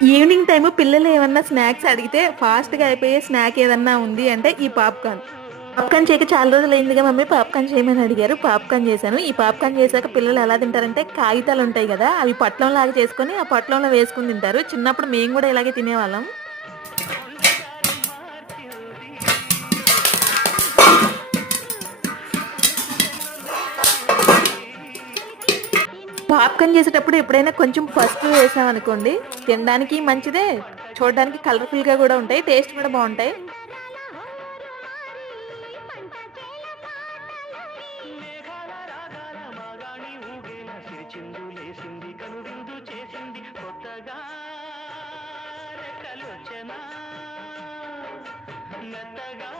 Evening time పిల్లలు ఏమన్నా snacks అడిగితే ఫాస్ట్‌గా అయిపోయే స్నాక్ ఏదన్నా ఉంది అంటే ఈ పాప్‌కార్న్. పాప్‌కార్న్ చేయక చాలా రోజులయిందిగా మమ్మీ పాప్‌కార్న్ చేయమని అడిగారు. పాప్‌కార్న్ చేశాను. ఈ పాప్‌కార్న్ చేశాక పిల్లలు ఎలా తింటారంటే కాగితాలుంటాయి గదా! అవి పొట్లంలాగా చేసుకొని ఆ పొట్లంలో వేసుకొని తింటారు. చిన్నప్పుడు మేము గూడా ఇలాగే తినేవాళ్ళం. పాప్‌కార్న్ చేసేటప్పుడు ఎప్పుడైనా కొంచెం పసుపు వేసామనుకోండి, తినడానికి మంచిదే, చూడడానికి కలర్‌ఫుల్‌గా గూడా ఉంటాయి. టేస్ట్ కూడా బావుంటాయి. మేఘాల రాగాల మాగాణి ఊగేల సిరిచిందులేసింది కనువిందు చేసింది కొత్తగా రెక్కలొచ్చెనా మెత్తగా